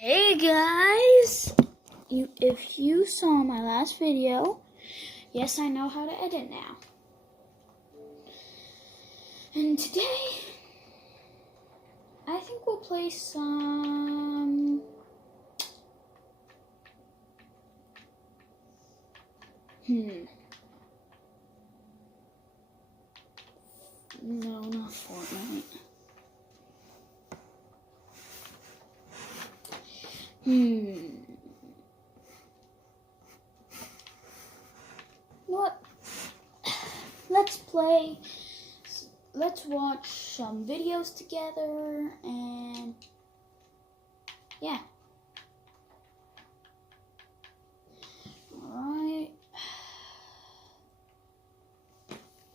Hey guys! If you saw my last video, yes, I know how to edit now. And today, I think we'll play some... No, not Fortnite. What? Let's watch some videos together and yeah. Alright.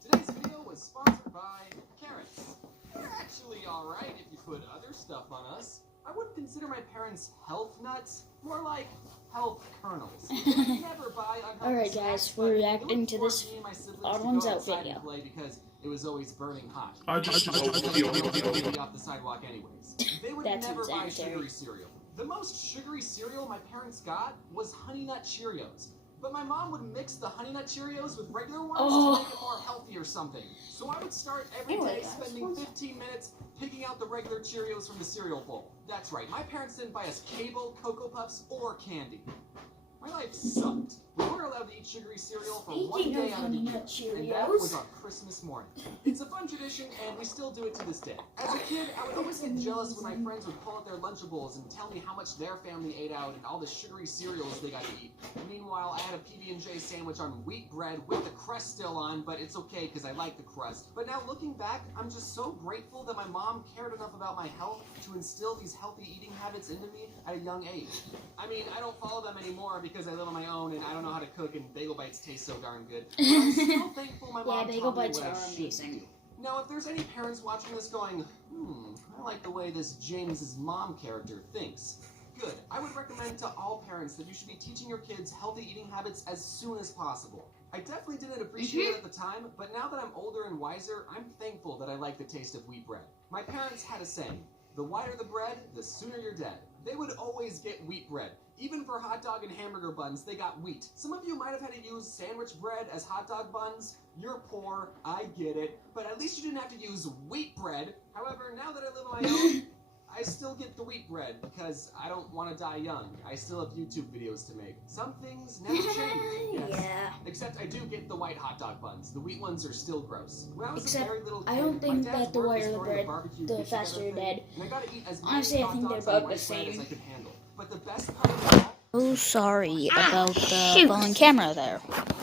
Today's video was sponsored by carrots. They're actually alright if you put other stuff on us. I wouldn't consider my parents health nuts, more like health kernels. Never buy unhealthy Alright guys, we're reacting to this Odd Ones Out video. Because it was always burning hot. I just off the sidewalk anyways. They would never buy sugary cereal. The most sugary cereal my parents got was Honey Nut Cheerios. But my mom would mix the Honey Nut Cheerios with regular ones to make it more healthy or something. So I would start every day spending 15 minutes picking out the regular Cheerios from the cereal bowl. That's right, my parents didn't buy us Cable, Cocoa Puffs, or candy. My life sucked. We weren't allowed to eat sugary cereal for one day out of the year, and that was on Christmas morning. It's a fun tradition, and we still do it to this day. As a kid, I would always get jealous when my friends would pull out their Lunchables and tell me how much their family ate out and all the sugary cereals they got to eat. Meanwhile, I had a PB&J sandwich on wheat bread with the crust still on, but it's okay because I like the crust. But now looking back, I'm just so grateful that my mom cared enough about my health to instill these healthy eating habits into me at a young age. I mean, I don't follow them anymore because I live on my own and I don't know how to cook and bagel bites taste so darn good. But I'm still thankful my mom bagel taught me bites what are I should amazing. do. Now, if there's any parents watching this going, I like the way this James's mom character thinks. Good. I would recommend to all parents that you should be teaching your kids healthy eating habits as soon as possible. I definitely didn't appreciate it at the time, but now that I'm older and wiser, I'm thankful that I like the taste of wheat bread. My parents had a saying, the whiter the bread, the sooner you're dead. They would always get wheat bread. Even for hot dog and hamburger buns, they got wheat. Some of you might have had to use sandwich bread as hot dog buns. You're poor, I get it, but at least you didn't have to use wheat bread. However, now that I live on my own, I still get the wheat bread because I don't want to die young. I still have YouTube videos to make. Some things never change. Yes. Yeah. Except I do get the white hot dog buns. The wheat ones are still gross. When I was Except a very little kid, I don't think my dad that the worked whiter the started a bread, barbecue the get faster together you're thing, dead. and I gotta eat as many Honestly, I hot think they're dogs on both white the bread as same. I could handle. But the best part of all, Oh, sorry about the falling camera there.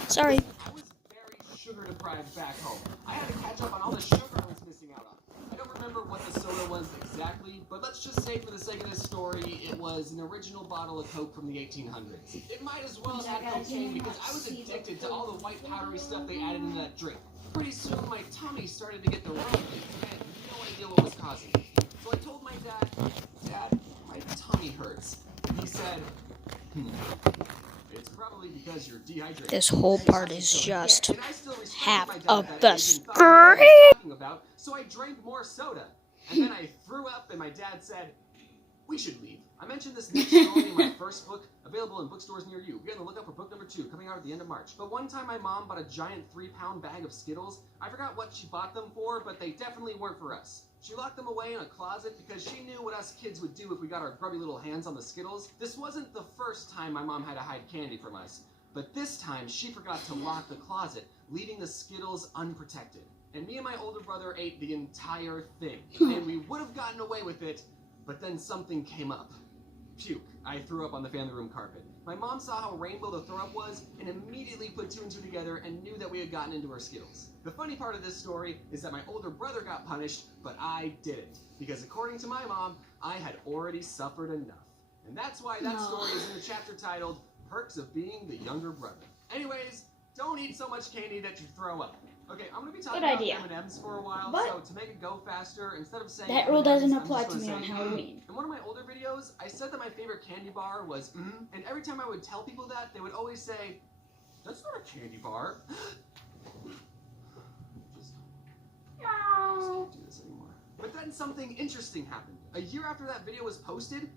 Sorry. I was very sugar deprived back home. I had to catch up on all the sugar I was missing out on. I don't remember what the soda was exactly, but let's just say for the sake of this story, it was an original bottle of Coke from the 1800s. It might as well have had cocaine because I was addicted to all the white powdery stuff they added into that drink. Pretty soon my tummy started to get the rumbles. I had no idea what was causing it. So I told my dad, Dad, my tummy hurts. He said, it's probably because you're dehydrated. This whole part is just And I still respected half my dad of at the that age and thought he knew what he was talking about, so I drank more soda. And then I threw up and my dad said, we should leave. I mentioned this next story in my first book, available in bookstores near you. Be on the lookout for book number 2, coming out at the end of March. But one time my mom bought a giant 3-pound bag of Skittles. I forgot what she bought them for, but they definitely weren't for us. She locked them away in a closet because she knew what us kids would do if we got our grubby little hands on the Skittles. This wasn't the first time my mom had to hide candy from us, but this time she forgot to lock the closet, leaving the Skittles unprotected. And me and my older brother ate the entire thing, and we would have gotten away with it, but then something came up. Puke. I threw up on the family room carpet. My mom saw how rainbow the throw up was and immediately put 2 and 2 together and knew that we had gotten into our Skittles. The funny part of this story is that my older brother got punished, but I didn't. Because according to my mom, I had already suffered enough. And that's why that story is in the chapter titled, Perks of Being the Younger Brother. Anyways, don't eat so much candy that you throw up. Okay, I'm going to be talking about M&M's for a while, But so to make it go faster, instead of saying that rule doesn't M&Ms, apply I'm to just me on gonna say, Halloween. In one of my older videos, I said that my favorite candy bar was and every time I would tell people that, they would always say, that's not a candy bar. Just can't do this anymore. But that then something interesting happened. A year after that video was posted,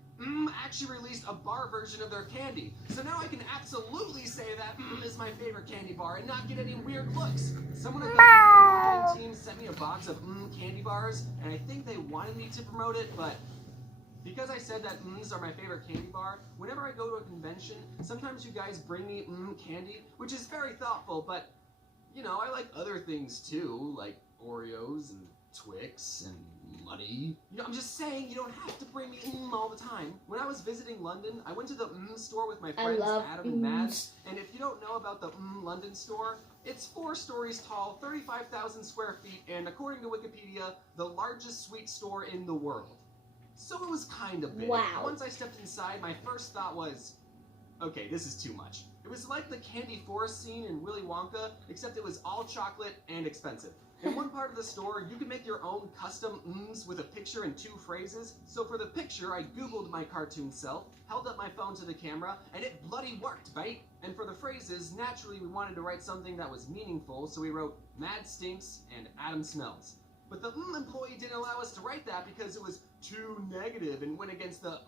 actually released a bar version of their candy. So now I can absolutely say that is my favorite candy bar and not get any weird looks. Someone at the marketing team sent me a box of candy bars, and I think they wanted me to promote it, but because I said that are my favorite candy bar, whenever I go to a convention, sometimes you guys bring me candy, which is very thoughtful, but, you know, I like other things too, like Oreos and Twix and money. You know, I'm just saying you don't have to bring me all the time. When I was visiting London, I went to the store with my friends Adam and Mads, and if you don't know about the London store, it's 4 stories tall, 35,000 square feet, and according to Wikipedia, the largest sweet store in the world. So it was kind of big. Wow. Once I stepped inside, my first thought was, okay, this is too much. It was like the candy forest scene in Willy Wonka, except it was all chocolate and expensive. In one part of the store, you can make your own custom with a picture and 2 phrases. So for the picture, I Googled my cartoon self, held up my phone to the camera, and it bloody worked, right? And for the phrases, naturally we wanted to write something that was meaningful, so we wrote Mad Stinks and Adam Smells. But the employee didn't allow us to write that because it was too negative and went against the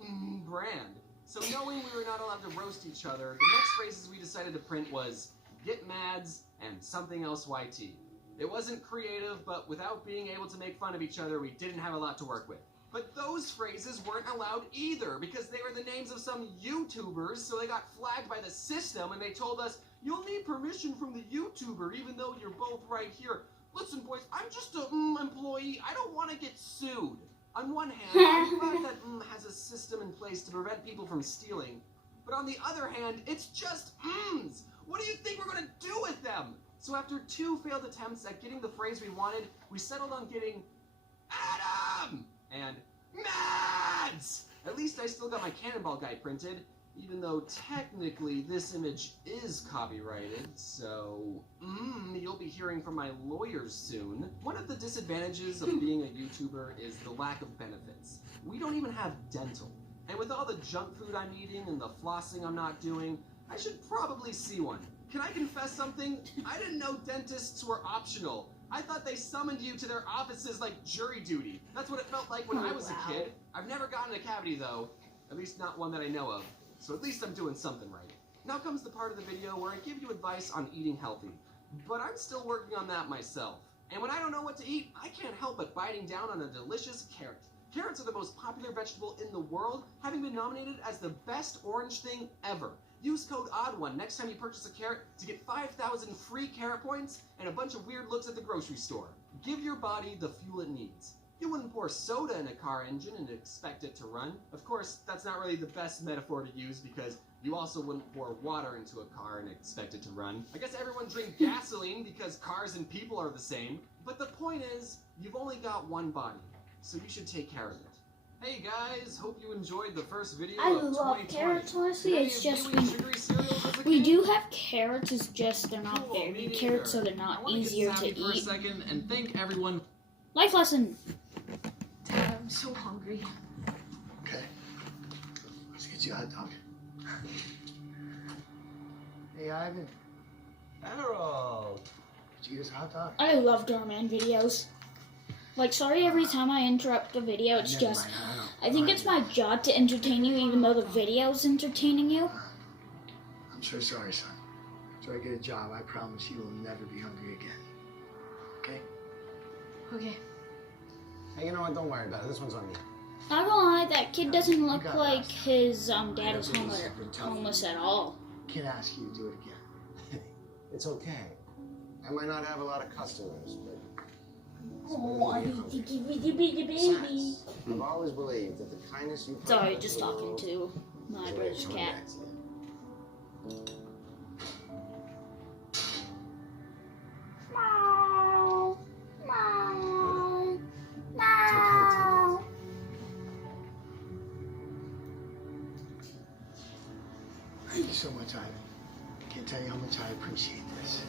brand. So knowing we were not allowed to roast each other, the next phrases we decided to print was Get Mads and something else YT. It wasn't creative, but without being able to make fun of each other, we didn't have a lot to work with. But those phrases weren't allowed either because they were the names of some YouTubers, so they got flagged by the system and they told us, you'll need permission from the YouTuber even though you're both right here. Listen, boys, I'm just a employee. I don't want to get sued. On one hand, I'm glad that has a system in place to prevent people from stealing. But on the other hand, it's just What do you think we're going to do with them? So after 2 failed attempts at getting the phrase we wanted, we settled on getting Adam and Mads. At least I still got my Cannonball guy printed, even though technically this image is copyrighted, so you'll be hearing from my lawyers soon. One of the disadvantages of being a YouTuber is the lack of benefits. We don't even have dental. And with all the junk food I'm eating and the flossing I'm not doing, I should probably see one. Can I confess something? I didn't know dentists were optional. I thought they summoned you to their offices like jury duty. That's what it felt like when I was a kid. I've never gotten a cavity though, at least not one that I know of. So at least I'm doing something right. Now comes the part of the video where I give you advice on eating healthy. But I'm still working on that myself. And when I don't know what to eat, I can't help but biting down on a delicious carrot. Carrots are the most popular vegetable in the world, having been nominated as the best orange thing ever. Use code ODD1 next time you purchase a carrot to get 5,000 free carrot points and a bunch of weird looks at the grocery store. Give your body the fuel it needs. You wouldn't pour soda in a car engine and expect it to run. Of course, that's not really the best metaphor to use because you also wouldn't pour water into a car and expect it to run. I guess everyone drinks gasoline because cars and people are the same. But the point is, you've only got one body, so you should take care of it. Hey guys, hope you enjoyed the first video I of love 2020. carrots, honestly. Did any It's of just you eat sugary cereals as a we kid? do have carrots. It's just they're not Cool, me very neither. carrots, so they're I not wanna get easier to sappy for a eat. second and thank everyone. Life lesson. Dad, I'm so hungry. Okay. Let's get you a hot dog. Hey, Ivan. Harold. Did you get us a hot dog? I love Darman videos. Like, sorry every time I interrupt the video. It's Never just, mind, I think it's my job to entertain you, even though the video's entertaining you. I'm so sorry, son. After I get a job, I promise you will never be hungry again. Okay? Okay. Hey, you know what? Don't worry about it. This one's on you. Not gonna lie, that kid doesn't look got like lost. his dad know is this has been tough. homeless at all. Can't ask you to do it again. It's okay. I might not have a lot of customers, but Oh, baby. besides, I've always believed that the kindness you Sorry, provide just to the talking world to my is a way of brother's coming cat. back to you. Meow, meow, It's meow. Thank you so much, Ivan. I can't tell you how much I appreciate this.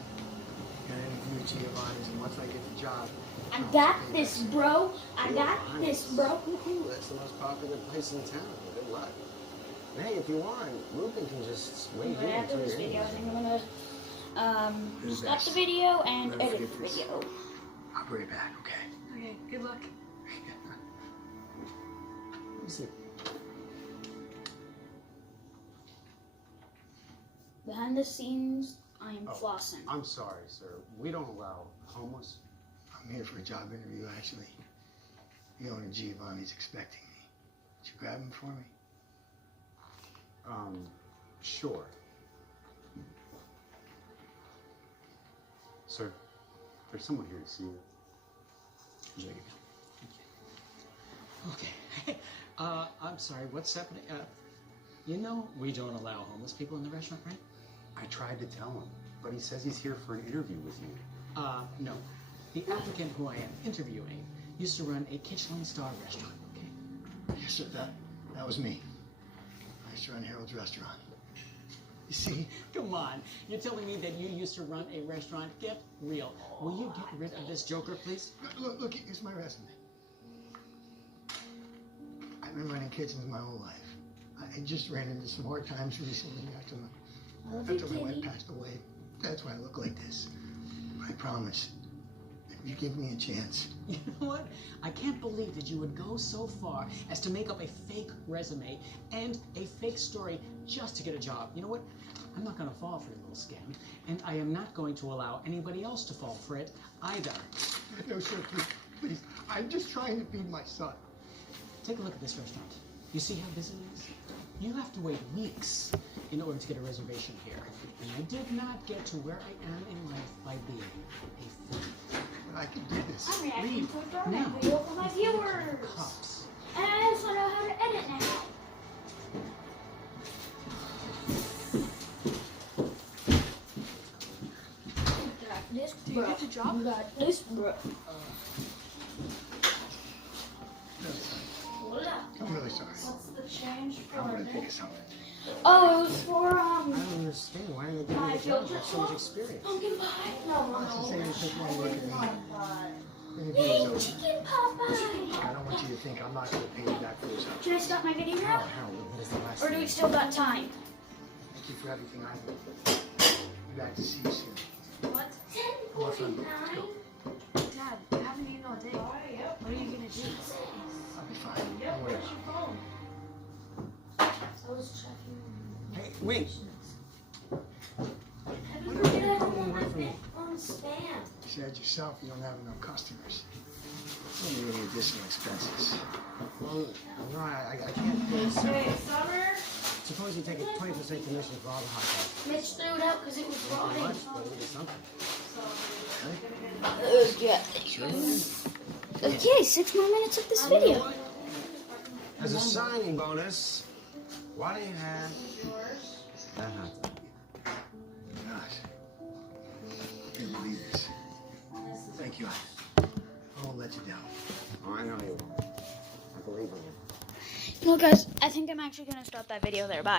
And anything to Giovanni's, and once I get the job, I got this, bro. I got this, bro. Woohoo, that's the most popular place in town. Good luck. And hey, if you want, Ruben can just wait Right here after until this you're in. video, I think I'm gonna Who's stop next? the video and Never edit forget the this. video. I'll bring it back, okay? Okay, good luck. me see. Behind the scenes, I am Oh. flossing. I'm sorry, sir. We don't allow homeless. I'm here for a job interview, actually. The owner, Giovanni's, expecting me. Would you grab him for me? Sure. Sir, there's someone here to see you. There you go. Okay. I'm sorry, what's happening? You know we don't allow homeless people in the restaurant, right? I tried to tell him, but he says he's here for an interview with you. No. The applicant who I am interviewing used to run a Michelin-star restaurant, okay? Yes, sir, that was me. I used to run Harold's restaurant. You see, Come on, you're telling me that you used to run a restaurant? Get real. Will you get rid of this joker, please? look, here's my resume. I've been running kitchens my whole life. I just ran into some hard times recently after my wife passed away. That's why I look like this. But I promise, if you give me a chance. You know what? I can't believe that you would go so far as to make up a fake resume and a fake story just to get a job. You know what? I'm not going to fall for your little scam, and I am not going to allow anybody else to fall for it either. No, sir, please. I'm just trying to feed my son. Take a look at this restaurant. You see how busy it is? You have to wait weeks in order to get a reservation here. And I did not get to where I am in life by being a fool. But I can do this. I'm reacting to a No. Dorman video for my viewers. Cops. And I also know how to edit now. This Do you get the job? You got this, bro. No, sorry. What up? I'm really sorry. What's the change for I'm gonna it? think of something. Oh, it was for I don't understand. Why are they giving my you the job? field You trip have so much swap? experience. Pumpkin pie? No, That's the same as take one look at me. Interview Yay, is over. chicken pot pie! I don't want you to think I'm not gonna pay you back for this help. Should I stop my video now? Harold, what is the last Or do we name? still got time? Thank you for everything I did. Be back to see you soon. What? Come on, son. Let's go. Dad, I haven't eaten all day. What are you gonna do? I'll be fine. Don't worry. I was checking. Hey, wait. On spam. You said yourself you don't have enough customers. You don't need any additional expenses. Well, no, I can't pay so. Hey, Summer? Suppose you take a 20% commission for all the hot dogs. Mitch threw it out because it was Not rotting. much, but it'll be something. Okay, 6 more minutes of this video. As a signing bonus, why do you have that hot dog? Gosh. I can't believe this. Thank you. I won't let you down. Oh, I know you won't. I believe in you. Well, guys, I think I'm actually going to stop that video there. Bye.